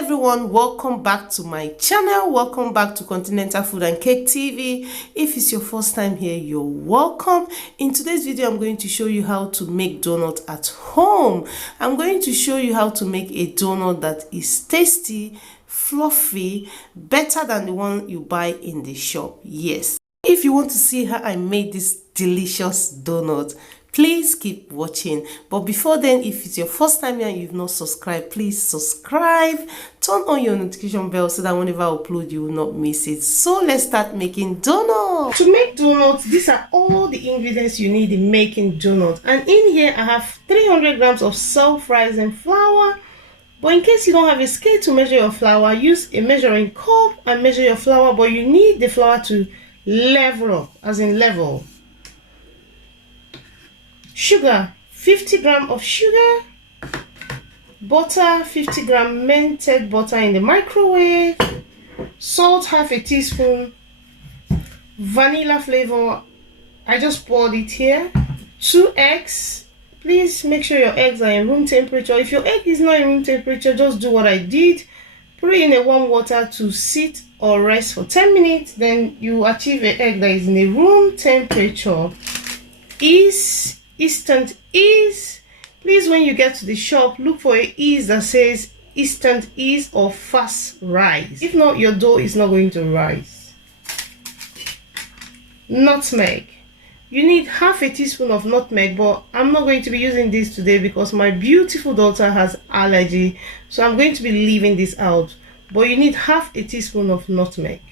everyone, welcome back to my channel. Welcome back to Continental Food and Cake TV. If it's your first time here, you're welcome. In today's video, I'm going to show you how to make donut at home. I'm going to show you how to make a donut that is tasty, fluffy, better than the one you buy in the shop. Yes. If you want to see how I made this delicious donut, please keep watching. But before then, if it's your first time here and you've not subscribed, please subscribe, turn on your notification bell so that whenever I upload you will not miss it. So let's start making donuts. To make donuts, these are all the ingredients you need in making donuts. And in here I have 300 grams of self-rising flour. But in case you don't have a scale to measure your flour, use a measuring cup and measure your flour. But you need the flour to level up, as in level. Sugar, 50 grams of sugar. Butter, 50 grams melted butter in the microwave. Salt, half a teaspoon. Vanilla flavor, I just poured it here. 2 eggs. Please make sure your eggs are in room temperature. If your egg is not in room temperature, just do what I did. Put it in a warm water to sit or rest for 10 minutes. Then you achieve an egg that is in a room temperature. Instant ease. Please, when you get to the shop, look for a ease that says instant ease or fast rise. If not, your dough is not going to rise. Nutmeg. You need half a teaspoon of nutmeg, but I'm not going to be using this today because my beautiful daughter has allergy, so I'm going to be leaving this out. But you need half a teaspoon of nutmeg.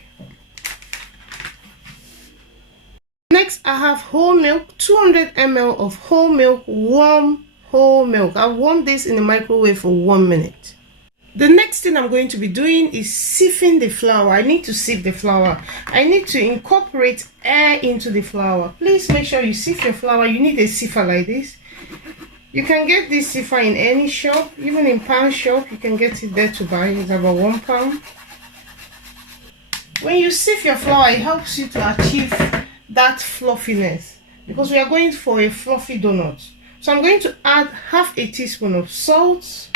Next, I have whole milk, 200 ml of whole milk, warm whole milk. I warmed this in the microwave for 1 minute. The next thing I'm going to be doing is sieving the flour. I need to sieve the flour. I need to incorporate air into the flour. Please make sure you sieve your flour. You need a siever like this. You can get this siever in any shop, even in pound shop. You can get it there to buy. It's about £1. When you sieve your flour, it helps you to achieve that fluffiness because we are going for a fluffy donut. So I'm going to add half a teaspoon of salt,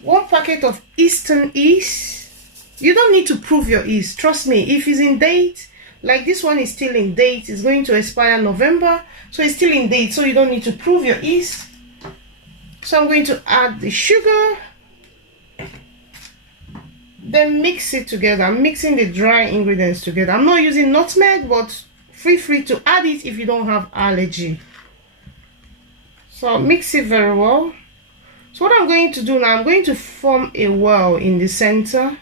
1 packet of Eastern yeast. You don't need to prove your yeast, trust me. If it's in date, like this one is still in date, it's going to expire November, so it's still in date, so you don't need to prove your yeast. So I'm going to add the sugar, then mix it together. I'm mixing the dry ingredients together. I'm not using nutmeg, but feel free to add it if you don't have allergy. So mix it very well. So what I'm going to do now, I'm going to form a well in the center.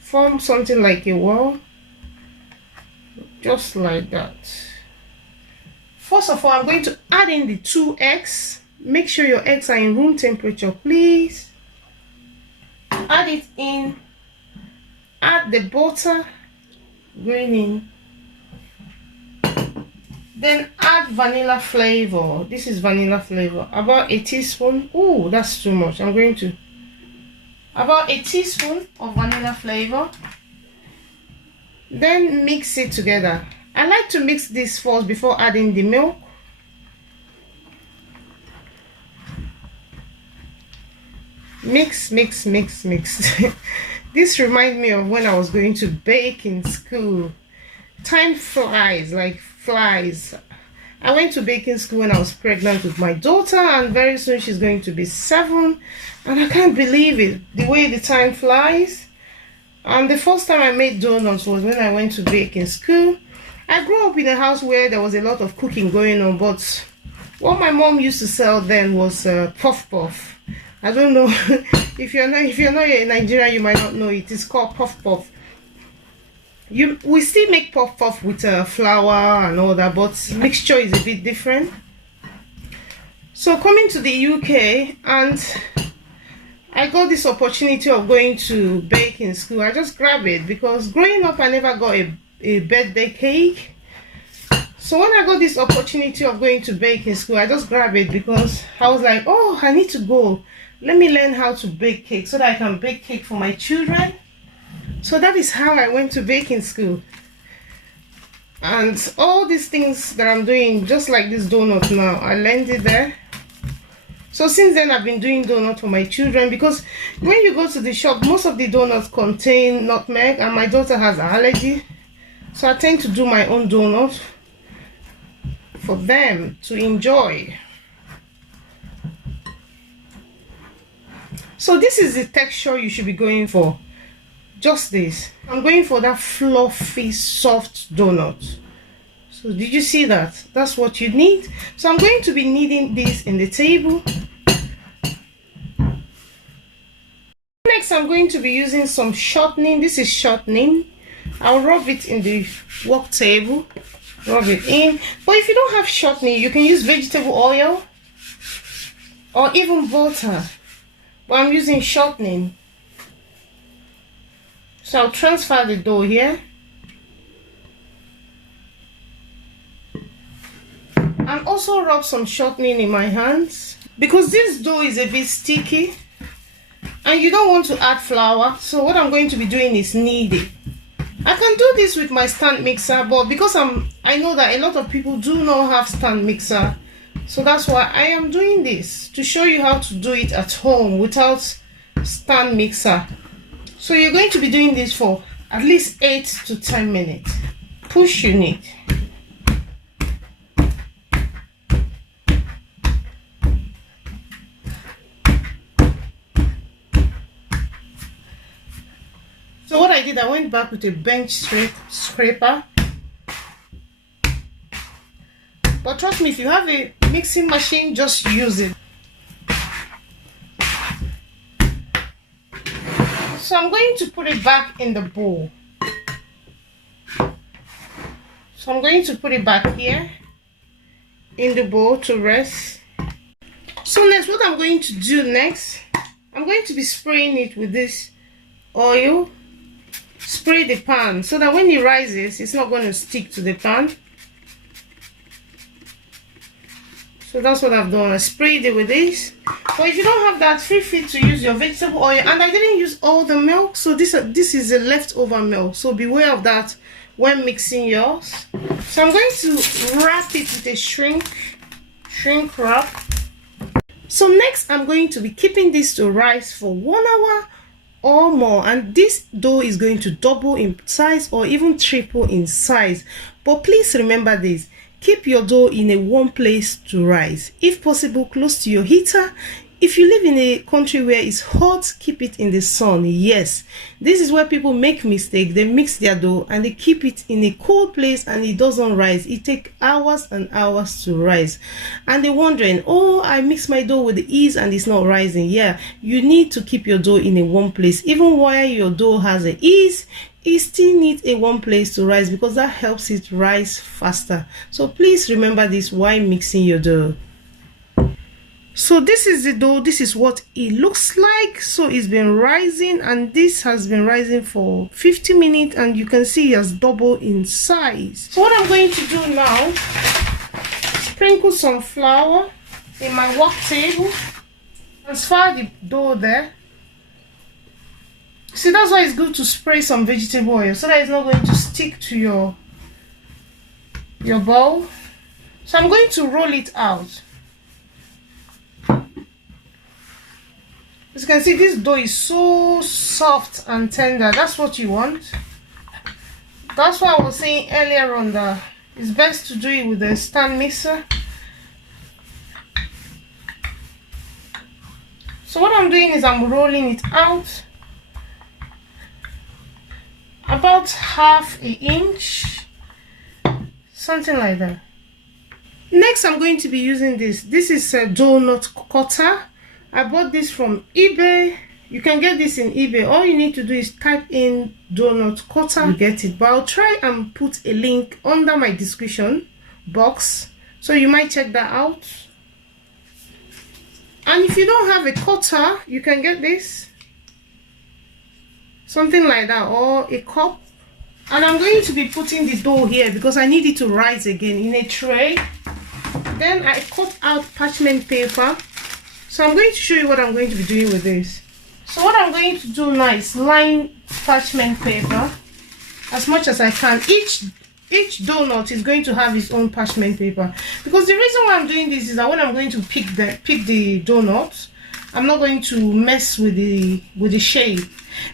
Form something like a well, just like that. First of all, I'm going to add in the 2 eggs. Make sure your eggs are in room temperature, please. Add it in. Add the butter, going in. Then add vanilla flavor. This is vanilla flavor, about a teaspoon. Oh, that's too much. I'm going to about a teaspoon of vanilla flavor. Then mix it together. I like to mix this first before adding the milk. Mix, mix, mix, mix. This reminds me of when I was going to bake in school. Time flies like flies. I went to baking school when I was pregnant with my daughter, and very soon she's going to be 7, and I can't believe it, the way the time flies. And the first time I made donuts was when I went to baking school. I grew up in a house where there was a lot of cooking going on, but what my mom used to sell then was puff puff. I don't know if you're not in Nigeria, you might not know it. It's called puff puff. We still make puff puff with flour and all that, but mixture is a bit different. So coming to the UK, and I got this opportunity of going to baking school. I just grabbed it because growing up I never got a birthday cake. So when I got this opportunity of going to baking school, I just grabbed it because I was like, oh, I need to go. Let me learn how to bake cake so that I can bake cake for my children. So that is how I went to baking school. And all these things that I'm doing, just like this donut now, I learned it there. So since then I've been doing donut for my children, because when you go to the shop, most of the donuts contain nutmeg and my daughter has an allergy. So I tend to do my own donut for them to enjoy. So this is the texture you should be going for. Just this. I'm going for that fluffy, soft donut. So did you see that? That's what you need. So I'm going to be kneading this in the table. Next, I'm going to be using some shortening. This is shortening. I'll rub it in the work table. Rub it in. But if you don't have shortening, you can use vegetable oil or even butter. But I'm using shortening. So I'll transfer the dough here. And also rub some shortening in my hands, because this dough is a bit sticky and you don't want to add flour. So what I'm going to be doing is kneading. I can do this with my stand mixer, but because I know that a lot of people do not have stand mixer, so that's why I am doing this, to show you how to do it at home without stand mixer. So you're going to be doing this for at least 8 to 10 minutes. Push your knead. So what I did, I went back with a bench scraper. But trust me, if you have a mixing machine, just use it. So I'm going to put it back in the bowl. So I'm going to put it back here in the bowl to rest. So next, what I'm going to do next, I'm going to be spraying it with this oil. Spray the pan so that when it rises, it's not going to stick to the pan. So that's what I've done. I sprayed it with this. But if you don't have that, feel free to use your vegetable oil. And I didn't use all the milk, so this is a leftover milk. So beware of that when mixing yours. So I'm going to wrap it with a shrink wrap. So next, I'm going to be keeping this to rise for 1 hour or more, and this dough is going to double in size or even triple in size. But please remember this: keep your dough in a warm place to rise, if possible close to your heater. If you live in a country where it's hot, keep it in the sun. Yes, this is where people make mistake. They mix their dough and they keep it in a cold place and it doesn't rise. It takes hours and hours to rise, and they're wondering, oh, I mix my dough with ease and it's not rising. Yeah, you need to keep your dough in a warm place. Even while your dough has an ease, it still needs a warm place to rise, because that helps it rise faster. So please remember this while mixing your dough. So this is the dough. This is what it looks like. So it's been rising, and this has been rising for 50 minutes, and you can see it has doubled in size. So what I'm going to do now, sprinkle some flour in my work table, transfer the dough there. See, that's why it's good to spray some vegetable oil, so that it's not going to stick to your bowl. So I'm going to roll it out. As you can see, this dough is so soft and tender. That's what you want. That's why I was saying earlier on that it's best to do it with a stand mixer. So what I'm doing is I'm rolling it out about half an inch, something like that. Next, I'm going to be using this. This is a donut cutter. I bought this from eBay. You can get this in eBay. All you need to do is type in donut cutter, you get it. But I'll try and put a link under my description box, so you might check that out. And if you don't have a cutter, you can get this, something like that, or a cup. And I'm going to be putting the dough here because I need it to rise again in a tray. Then I cut out parchment paper. So I'm going to show you what I'm going to be doing with this. So what I'm going to do now is line parchment paper as much as I can. Each each donut is going to have its own parchment paper, because the reason why I'm doing this is that when I'm going to pick the donut, I'm not going to mess with the shape,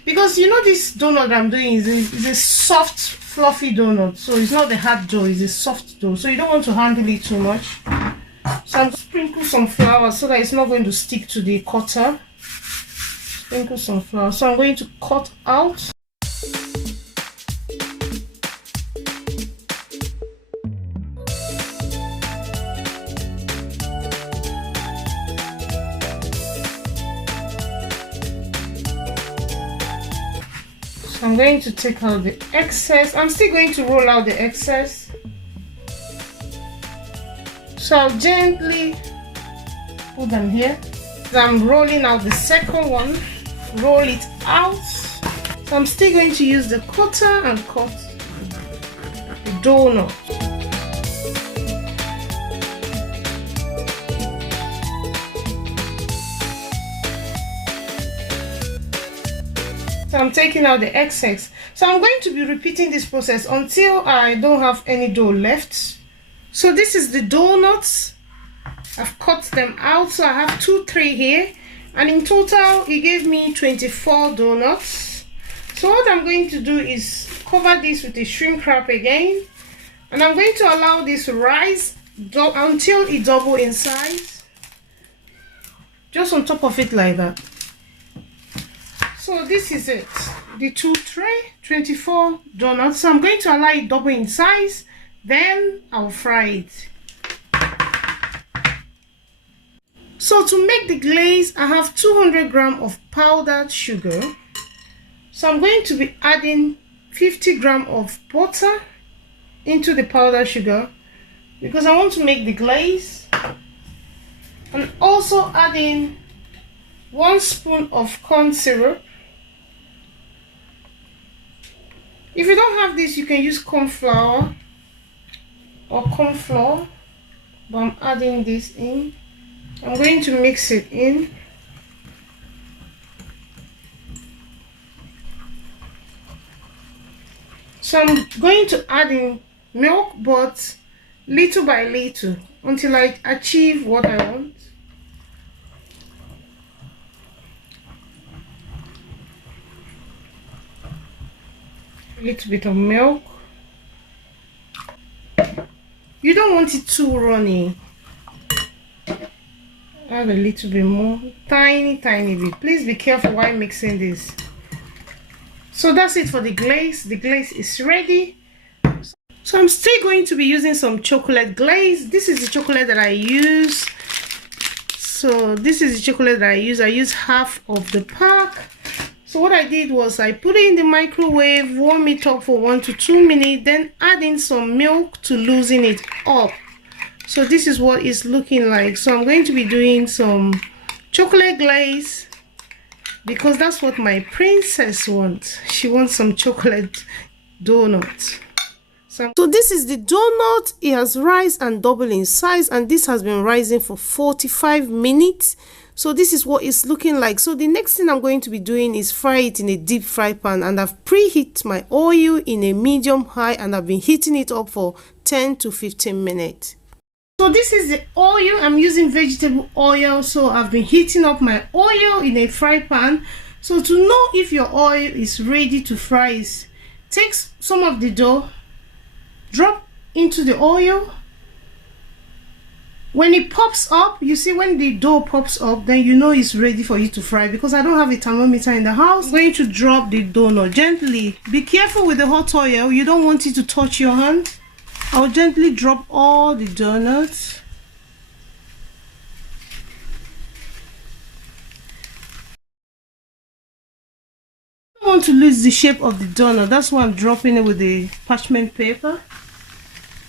because you know this donut that I'm doing is a soft fluffy donut, so it's not the hard dough, it's a soft dough, so you don't want to handle it too much. So I'm going to sprinkle some flour so that it's not going to stick to the cutter. Sprinkle some flour. So I'm going to cut out. So I'm going to take out the excess. I'm still going to roll out the excess. So I'll gently put them here. I'm rolling out the second one. Roll it out. So I'm still going to use the cutter and cut the donut. So I'm taking out the excess. So I'm going to be repeating this process until I don't have any dough left. So this is the donuts. I've cut them out. So I have 2 trays here. And in total, it gave me 24 donuts. So what I'm going to do is cover this with a shrink wrap again. And I'm going to allow this to rise until it doubles in size. Just on top of it like that. So this is it. The 2 trays, 24 donuts. So I'm going to allow it double in size. Then I'll fry it. So to make the glaze, I have 200 grams of powdered sugar. So I'm going to be adding 50 grams of butter into the powdered sugar because I want to make the glaze. And also adding 1 spoon of corn syrup. If you don't have this, you can use corn flour or corn flour, but I'm adding this in. I'm going to mix it in. So I'm going to add in milk, but little by little until I achieve what I want. A little bit of milk. You don't want it too runny. Add a little bit more, tiny bit. Please be careful while mixing this. So that's it for the glaze. The glaze is ready. So I'm still going to be using some chocolate glaze. This is the chocolate that I use. So this is the chocolate that I use. I use half of the pack. So what I did was I put it in the microwave, warm it up for 1 to 2 minutes, then add in some milk to loosen it up. So this is what it's looking like. So I'm going to be doing some chocolate glaze because that's what my princess wants. She wants some chocolate donut. So this is the donut. It has risen and doubled in size, and this has been rising for 45 minutes. So this is what it's looking like. So the next thing I'm going to be doing is fry it in a deep fry pan, and I've preheated my oil in a medium high, and I've been heating it up for 10 to 15 minutes. So this is the oil. I'm using vegetable oil. So I've been heating up my oil in a fry pan. So to know if your oil is ready to fry, take some of the dough, drop into the oil. When it pops up, you see when the dough pops up, then you know it's ready for you to fry. Because I don't have a thermometer in the house, I'm going to drop the donut gently. Be careful with the hot oil. You don't want it to touch your hand. I'll gently drop all the donuts. I don't want to lose the shape of the donut. That's why I'm dropping it with the parchment paper.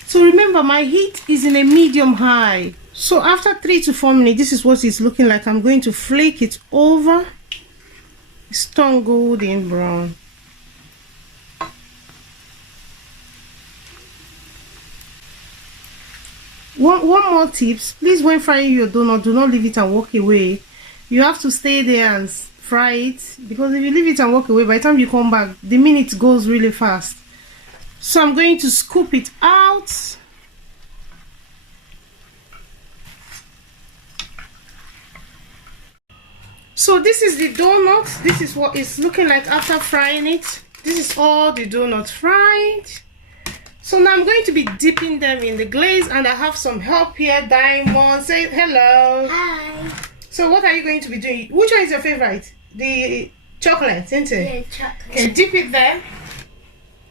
So remember, my heat is in a medium high. So after 3 to 4 minutes, this is what it's looking like. I'm going to flake it over. It's turned golden brown. One more tips, please, when frying your donut, do not leave it and walk away. You have to stay there and fry it, because if you leave it and walk away, by the time you come back, the minute goes really fast. So I'm going to scoop it out. So this is the donut. This is what it's looking like after frying it. This is all the donut fried. So now I'm going to be dipping them in the glaze, and I have some help here. Diamond, say hello. Hi. So what are you going to be doing? Which one is your favorite? The chocolate, isn't it? Yeah, chocolate. Okay, dip it there.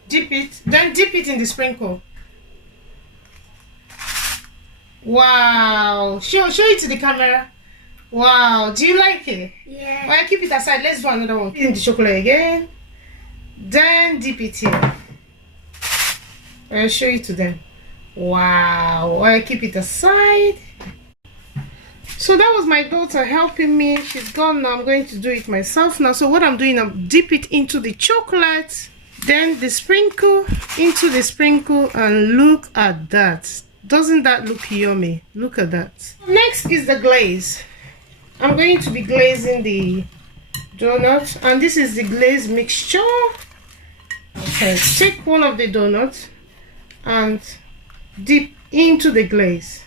Dip it. Then dip it in the sprinkle. Wow. Show it to the camera. Wow. Do you like it? Yeah. Well, keep it aside. Let's do another one. In the chocolate again. Then dip it here. I'll show it to them. Wow. Well, keep it aside. So that was my daughter helping me. She's gone now. I'm going to do it myself now. So what I'm doing, I'm dip it into the chocolate, then the sprinkle into the sprinkle, and look at that. Doesn't that look yummy? Look at that. Next is the glaze. I'm going to be glazing the donut, and this is the glaze mixture. Okay, take one of the donuts and dip into the glaze.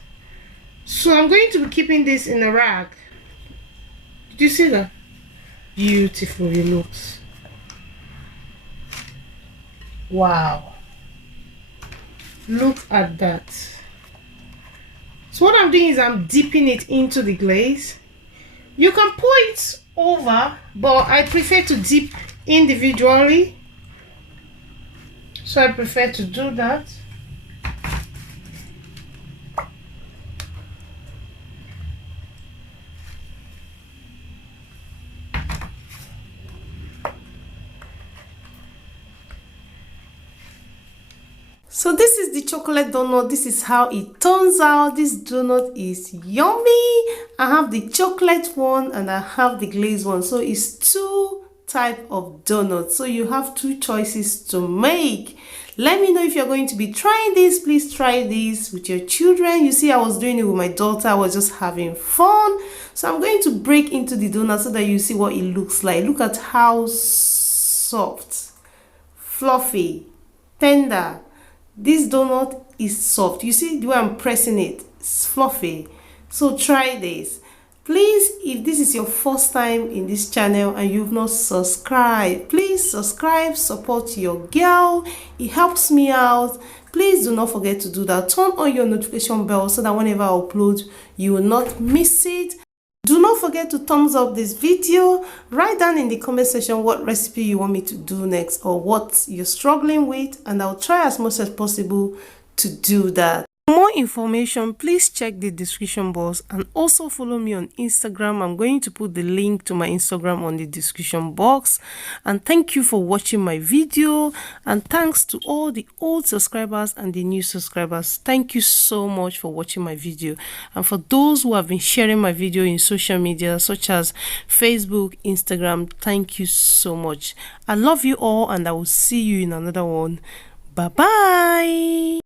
So I'm going to be keeping this in a rag. Did you see that? Beautiful it looks. Wow. Look at that. So what I'm doing is I'm dipping it into the glaze. You can pour it over, but I prefer to dip individually. So I prefer to do that. So this is the chocolate donut. This is how it turns out. This donut is yummy. I have the chocolate one and I have the glazed one. So it's two type of donuts. So you have two choices to make. Let me know if you're going to be trying this. Please try this with your children. You see, I was doing it with my daughter. I was just having fun. So I'm going to break into the donut so that you see what it looks like. Look at how soft, fluffy, tender. This donut is soft. You see the way I'm pressing it? It's fluffy. So try this. Please, if this is your first time in this channel and you've not subscribed, please subscribe, support your girl. It helps me out. Please do not forget to do that. Turn on your notification bell so that whenever I upload, you will not miss it. Do not forget to thumbs up this video. Write down in the comment section what recipe you want me to do next or what you're struggling with, and I'll try as much as possible to do that. For more information, please check the description box and also follow me on Instagram. I'm going to put the link to my Instagram on the description box. And thank you for watching my video, and thanks to all the old subscribers and the new subscribers. Thank you so much for watching my video, and for those who have been sharing my video in social media such as Facebook, Instagram, thank you so much. I love you all, and I will see you in another one. Bye bye.